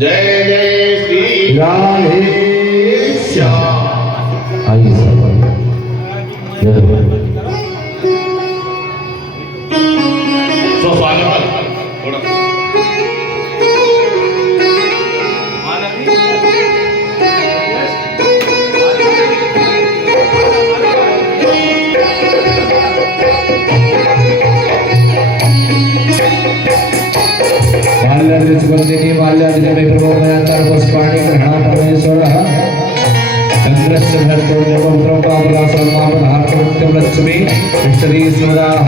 जय जय श्री राधे श्याम। आइए सब स्वागत थोड़ा बाल्यादिनी बाल्यादिनी प्रभो मयांतर पुष्पाणि ग्रहणा परमेश्वरः चंद्रस्य भर्तो निमंत्रं कामदासं मामधार्तमत्यं लक्ष्मी इष्टदी स्वदाः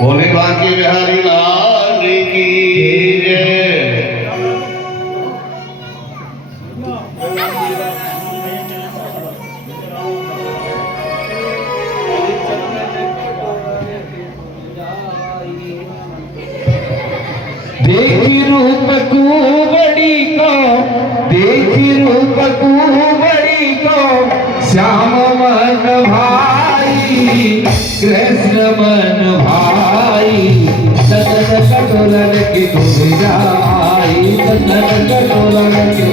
भोले बांके बिहारी लाल की जय। देखी रूप कुबड़ी को देखी रूप कुबड़ी को श्याम मन भाई कृष्ण मन भाई सतत कटोलन की घूम जाई सतत कटोलन की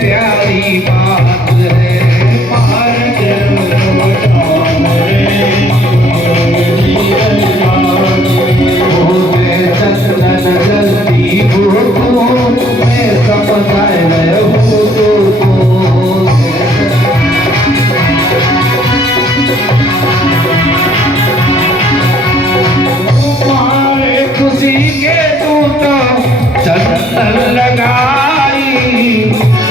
प्यारी बात है चंदन जल्दी मैं समझाए खुशी के तू तो चंदन लगाई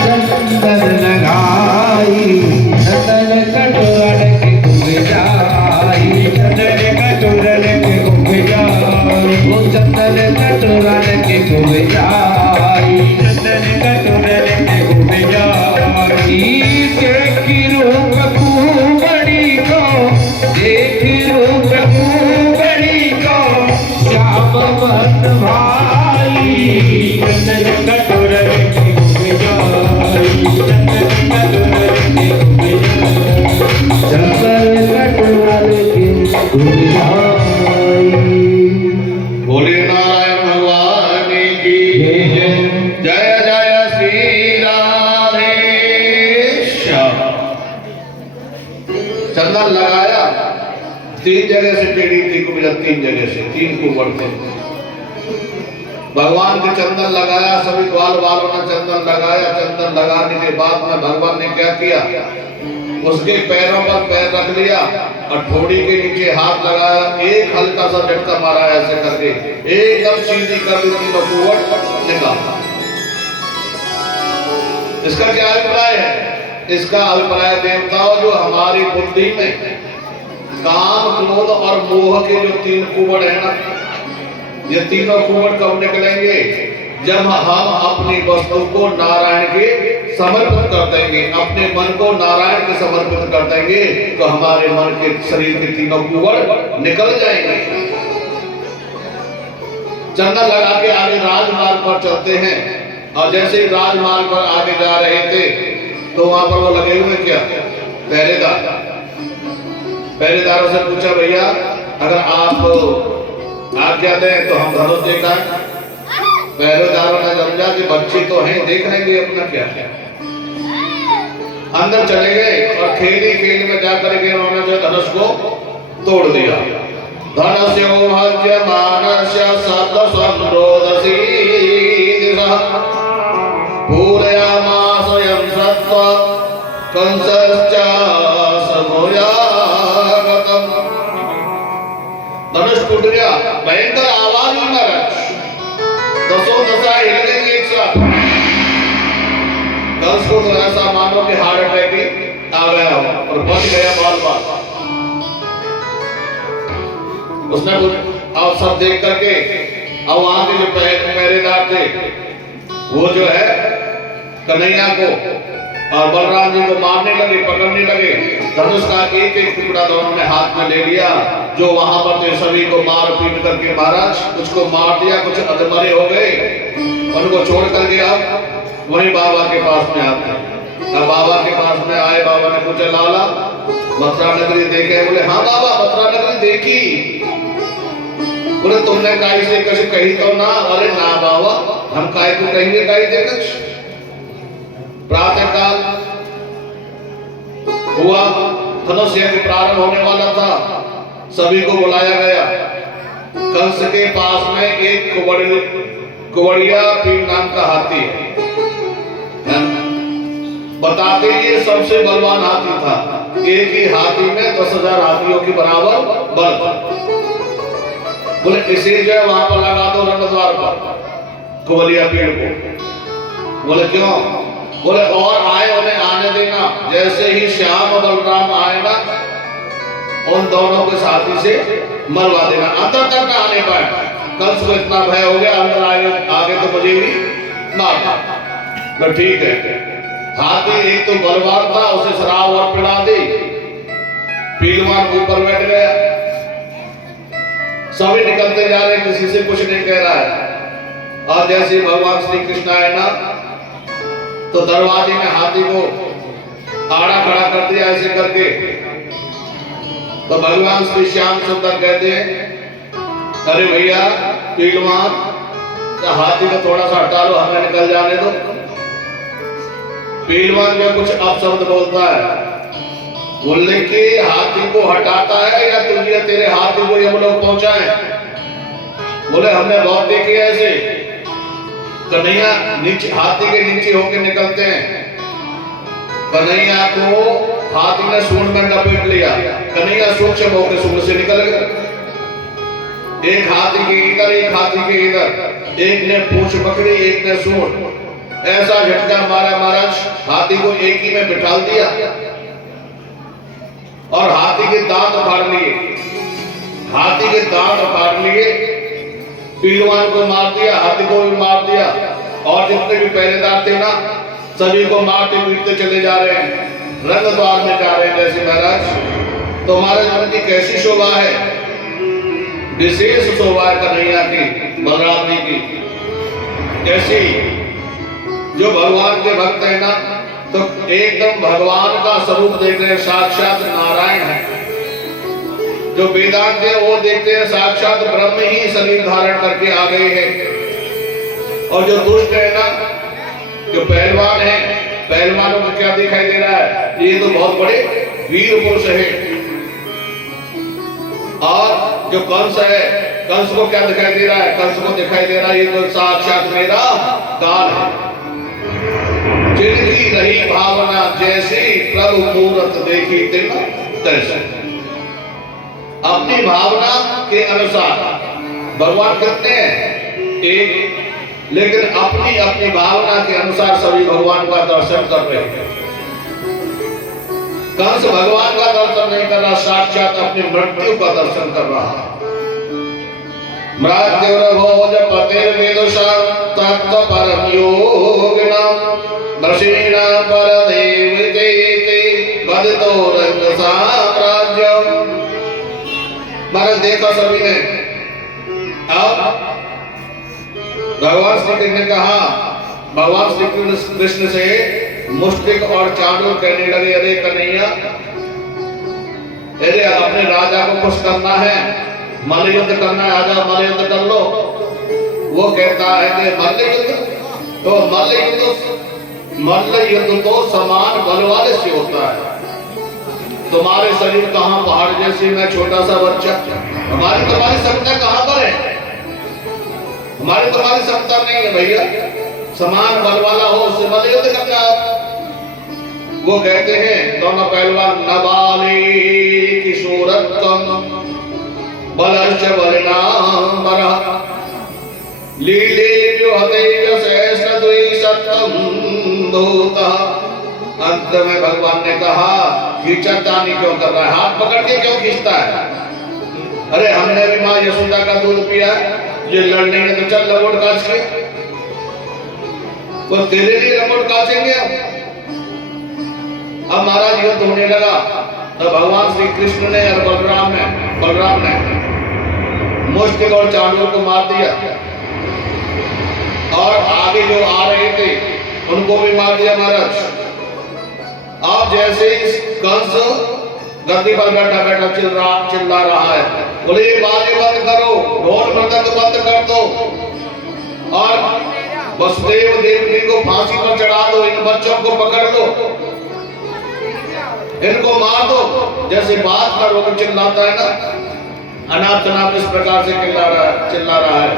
चंदन लगाई चंदन कटोरन के घूम जाई चंदन कटोरन के घूम जाई वो चंदन कटोरन के घूम जाई चंदन कटोरन के घूम जाई देखी रूप कुबड़ी को देखी रूप कुबड़ी को श्याम मन भाई चंदन कटोरन के घूम जाई भोले नारायण भगवान की जय जय श्री राधे श्याम। चंदन लगाया 3 जगह से टेढ़ी थी को मिला 3 जगह से 3 को बढ़ते भगवान के चंदन लगाया, सभी ग्वाल वालों ने चंदन लगाया। चंदन लगाने के बाद में भगवान ने क्या किया, उसके पैरों पर पैर रख लिया और ठोड़ी के नीचे हाथ लगाया, एक हल्का सा झटका मारा ऐसे करके, एकदम सीधी कर दी, तीनों कुंवर निकाला। इसका क्या अभिप्राय है? इसका अभिप्राय देवताओं, जो हमारी बुद्धि में काम, क्रोध और मोह के जो तीन कुंवर है ना, ये तीनों कुंवर कब निकलेंगे? जब हम अपनी वस्तु को नारायण के समर्पित कर देंगे, अपने मन को नारायण के समर्पित कर देंगे, तो हमारे मन के शरीर के तीनों कुंवर निकल जाएंगे। चंदन लगा के आगे राजमार्ग पर चलते हैं, और जैसे ही राजमार्ग पर आगे जा रहे थे तो वहां पर वो लगे हुए क्या, पहरेदार। पहरेदारों से पूछा, भैया अगर आप आज्ञा दें तो हम धनुष दिखाएं। पहरेदारों ने समझा कि बच्चे तो हैं, देख लेंगे अपना क्या है। अंदर चले गए और खेली खेल में जाकर के उन्होंने जो धनुष को तोड़ दिया। धनस्यो भज्यमानस्य सद्संरोदसी पूरयामास यं श्रुत्वा कंसश्च समूयागतम्। धनुष टूट गया, भयंकर आवाज हुई महाराज, दसों दशा हिल गई एक साथ। कंस को तो ऐसा मानो कि हार्ट अटैक आ गया और बच गया बाल बाल। उसने अब सब देख करके, अब वहां के जो पहरेदार थे वो जो है कन्हैया को और बलराम जी को मारने लगे, पकड़ने लगे। धनुष का एक एक टुकड़ा दोनों ने हाथ में ले लिया। जो वहां पर थे सभी को मार पीट करके महाराज कुछ को मार दिया, कुछ अधमरे हो गए, उनको छोड़ करके अब वही बाबा के पास में आते। अब बाबा के पास में आए, बाबा ने पूछा, लाला मथुरा नगरी देखे? बोले हाँ बाबा मथुरा नगरी देखी। बोले तुमने काई से कुछ कही तो ना? अरे ना बाबा, हम काय को कहेंगे, काई दे कुछ। प्रातः काल हुआ, धनुष यज्ञ प्रारंभ होने वाला था, सभी को बुलाया गया। कंस के पास में एक कुवड़िया पीर नाम का हाथी है। बताते ये सबसे बलवान हाथी था, एक ही हाथी में 10,000 हाथियों के बराबर बल था। बोले इसे जो है वहां पर लगा दो रंगद्वार पर कुवड़िया पेड़ को। बोले क्यों? बोले और आए उन्हें आने देना, जैसे ही श्याम और बलराम आए ना उन दोनों के साथी से मरवा देना, अंदर तक ना आने पाए। कंस को इतना भय हो गया, अंदर आगे तो मुझे भी मार। तो ठीक है, हाथी एक तो बलवान था, उसे शराब और पिला दी, पीलवान ऊपर बैठ गया। सभी निकलते जा रहे, किसी से कुछ नहीं कह रहा है। और जैसे भगवान श्री कृष्ण आए ना तो दरवाजे में हाथी को आड़ा खड़ा कर दिया ऐसे करके। तो भगवान श्री श्याम सुंदर कहते हैं, अरे भैया पीलवान, तो हाथी को थोड़ा सा हटा लो, हमें निकल जाने दो। पीलवान जो कुछ अपशब्द बोलता है, बोलने के हाथी को हटाता है या तुझे तेरे हाथी को ये लोग पहुंचाए? बोले हमने बहुत देखे ऐसे, कन्हैया नीचे हाथी के नीचे होकर निकलते हैं। कन्हैया को हाथी ने सूंड में लपेट लिया, कन्हैया सूक्ष्म होकर सूंड से निकल गया। एक हाथी के इधर, एक हाथी के इधर, एक ने पूंछ पकड़ी, एक ने सूंड। ऐसा झटका मारा महाराज, हाथी को एक ही में बिठा दिया और हाथी के दांत उखाड़ लिए। हाथी के दांत उखाड़ लिए, पीलवान को मार दिया, हाथी को भी मार दिया, और जितने भी पहरेदार थे ना सभी को मारते पीटते चले जा रहे हैं, रंगद्वार में जा रहे हैं। जैसे महाराज तो हमारे मन की कैसी शोभा है, विशेष शोभा है कन्हैया की, बलराम जी की। कैसी? जो भगवान के भक्त है ना तो एकदम भगवान का स्वरूप देख रहे हैं, साक्षात नारायण है। जो वेदांत है वो देखते हैं साक्षात ब्रह्म ही शरीर धारण करके आ गए हैं। और जो दुष्ट है ना, जो पहलवान है, पहलवानों को क्या दिखाई दे रहा है? ये तो बहुत बड़े वीर पुरुष है। और जो कंस है कंस को क्या दिखाई दे रहा है? कंस को दिखाई दे रहा है ये तो साक्षात मेरा काल है। जिनकी रही भावना जैसी प्रभु मूरत देखी तिन तैसी। अपनी भावना के अनुसार भगवान कितने हैं? एक, लेकिन अपनी अपनी भावना के अनुसार सभी भगवान का दर्शन कर रहे हैं। कंस भगवान का दर्शन नहीं कर रहा, साक्षात अपनी मृत्यु का दर्शन कर रहा है। मृत्युर्भोज पतिर्विदुषा तत्व परम योगिनाम दर्शिना परदेवते बदतो रंग साम्राज्य। महाराज देखा सभी ने। अब भगवान श्री कृष्ण ने कहा, भगवान श्री कृष्ण से मुष्टिक और चांडूर कहने लगे, अरे कन्हैया, अरे अपने राजा को खुश करना है, मल्ल युद्ध करना है, आजा मल्ल युद्ध कर लो। वो कहता है कि मल्ल युद्ध तो मल्ल युद्ध तो समान बल वाले से होता है। तुम्हारे शरीर कहाँ पहाड़ जैसे, मैं छोटा सा बच्चा, हमारी तुम्हारी क्षमता कहाँ पर है? हमारी तुम्हारी क्षमता नहीं है भैया। समान बल वाला हो उससे मल्ल युद्ध करना। वो कहते हैं दोनों पहलवान, नबाली किशोरत्वम बलश्च बलनाम्बरा लीले जो हतेय सहस्र द्विशतम भूतः। अंत में भगवान ने कहा, खींचतानी क्यों कर रहा है? हाथ पकड़ के क्यों खींचता है? अरे हमने भी माँ यशोदा का दूध पिया, ये लड़ने में तो चल लंगोट काट के। वो तेरे लिए लंगोट काटेंगे। अब महाराज युद्ध होने लगा तो भगवान श्री कृष्ण ने और बलराम ने मुष्टिक और चांडूर को मार दिया, और आगे जो आ रहे थे उनको भी मार दिया महाराज। अब जैसे कंस गद्दी पर बैठा बैठा चिल्ला रहा है, बोले ये बाजे बंद करो, ढोल मृदंग बंद कर दो, और वसुदेव देवकी को फांसी पर चढ़ा दो, इन बच्चों को पकड़ लो, इनको मार दो। जैसे बात का रोग चिल्लाता है ना, अनाप शनाप इस प्रकार से चिल्ला रहा है।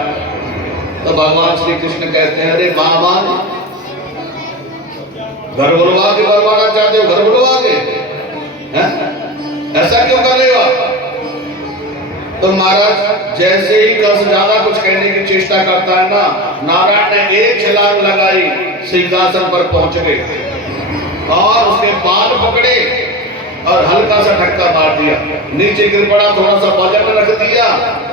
तो भगवान श्री कृष्ण कहते हैं, अरे मामा, घर बुलवा के बरवाना चाहते हो, घर बुलवा के, ऐसा क्यों करेगा? तो महाराज जैसे ही कंस ज्यादा कुछ कहने की चेष्टा करता है ना, नारायण ने एक छलांग लगाई, सिंहासन पर पहुंच गए और उसके बाल पकड़े और हल्का सा धक्का मार दिया, नीचे गिर पड़ा, थोड़ा सा वजन रख दिया,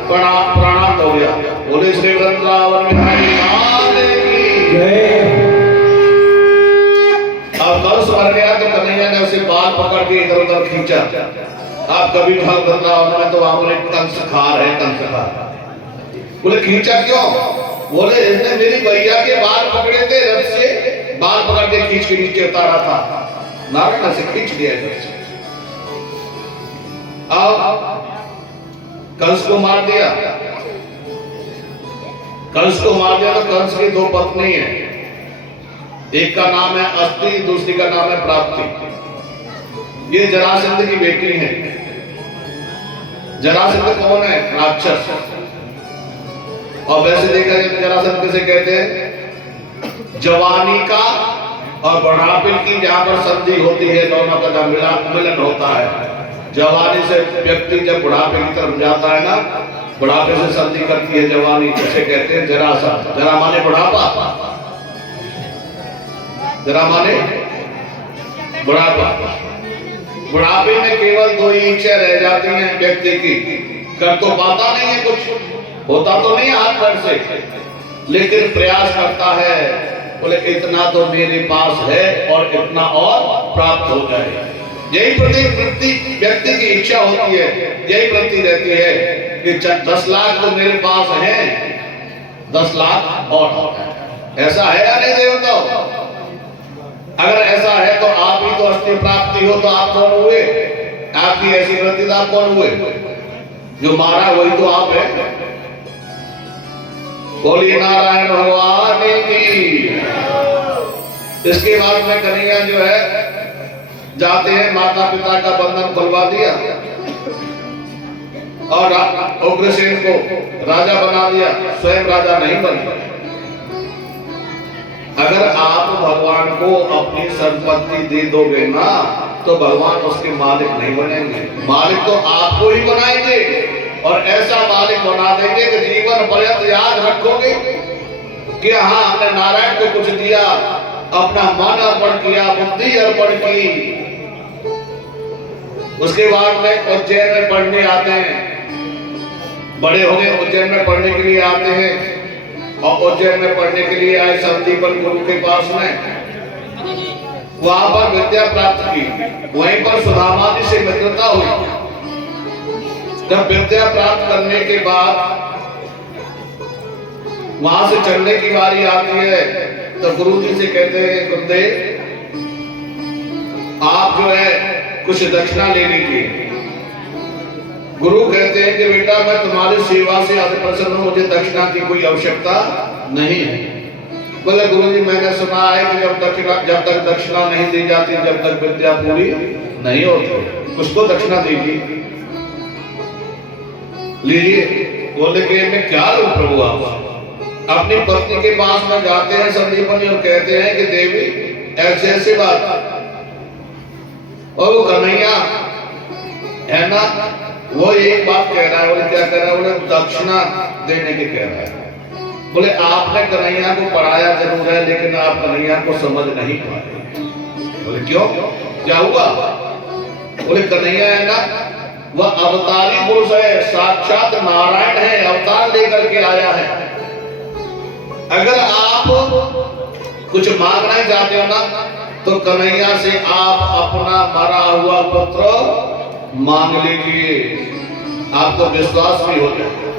प्राणांत हो गया। बोले श्री वृंदावन बिहारी लाल की जय। अब कंस मर गया तो कन्हैया ने उसे बाल पकड़ के इधर उधर खींचा। आप कभी ढल वृंदावन में तो वहां बोले कंस खार है, कंस खार। बोले खींचा क्यों? बोले इसने मेरी भैया के बाल पकड़े थे, रथ से बाल पकड़ के खींच के नीचे उतारा था, नारायण से खींच दिया। अब कंस को मार दिया, कंस को मार दिया। तो कंस की दो पत्नी है, एक का नाम है अस्ति, दूसरी का नाम है प्राप्ति। ये जरासंध की बेटी है। जरासंध कौन है? राक्षस। और वैसे देखा जाए तो जरासंध किसे कहते हैं? जवानी का और बुढ़ापे की जहां पर संधि होती है, दोनों का जब मिलन होता है। जवानी से व्यक्ति जब बुढ़ापे की तरफ जाता है ना, बुढ़ापे से संधि करती है जवानी, जिसे कहते हैं जरासंध। जरा माने बुढ़ापा, जरा माने बुढ़ापा। बुढ़ापे में केवल दो ही इच्छा रह जाती हैं व्यक्ति की, कर तो पाता नहीं है, कुछ होता तो नहीं हाथ पैर से, लेकिन प्रयास करता है, बोले इतना तो मेरे पास है और इतना और प्राप्त हो जाए। यही प्रत्येक व्यक्ति की इच्छा होती है, यही वृत्ति रहती है कि 10 लाख तो मेरे पास है, 10 लाख और। ऐसा है या नहीं देवताओं? अगर ऐसा है तो आप ही तो अस्थि प्राप्ति हो, तो आप कौन हुए? आपकी ऐसी वृत्ति आप कौन हुए? जो मारा वही तो आप है। बोलिए नारायण भगवान की। इसके बाद में कन्हैया जो है जाते हैं, माता पिता का बंधन खुलवा दिया और उग्रसेन को राजा बना दिया, स्वयं राजा नहीं बने। अगर आप भगवान को अपनी संपत्ति दे दोगे ना तो भगवान उसके मालिक नहीं बनेंगे, मालिक तो आपको ही बनाएंगे। और ऐसा मालिक बना देंगे कि जीवन पर्यंत याद रखोगे कि हाँ हमने नारायण को कुछ दिया, अपना मन अर्पण किया, बुद्धि अर्पण की। उसके बाद में उज्जैन में पढ़ने आते हैं, बड़े हो गए उज्जैन में पढ़ने के लिए आते हैं। और उज्जैन में पढ़ने के लिए आए संदीपन गुरु के पास में, वहां पर विद्या प्राप्त की। वहीं पर सुदामा जी से मित्रता हुई। जब विद्या प्राप्त करने के बाद वहां से चलने की बारी आती है तो गुरु जी से कहते हैं गुरुदेव आप जो है कुछ दक्षिणा ले लीजिए। गुरु कहते हैं कि बेटा मैं तुम्हारी सेवा से अति प्रसन्न हूं, मुझे दक्षिणा की कोई आवश्यकता नहीं है। बोले गुरु जी मैंने सुना है कि जब तक दक्षिणा नहीं दी जाती जब तक विद्या पूरी नहीं होती, कुछ तो दक्षिणा दीजिए। लीजिए। बोले कि मैं क्या लूं प्रभु आप। अपनी पत्नी के पास में जाते हैं संदीपन और कहते हैं कि देवी ऐसे ऐसे बात। और वो कन्हैया है ना, वो एक बात कह रहा है। बोले क्या कह रहा है? बोले दक्षिणा देने की कह रहा है। बोले आपने कन्हैया को पढ़ाया जरूर है लेकिन आप कन्हैया को समझ नहीं पाए। बोले क्यों, क्या हुआ? बोले कन्हैया है ना वह अवतारी पुरुष है, साक्षात नारायण है, अवतार लेकर के आया है। अगर आप कुछ मांगना ही चाहते हो ना तो कन्हैया से आप अपना मरा हुआ पुत्र मांग लीजिए, आपको विश्वास भी हो जाए।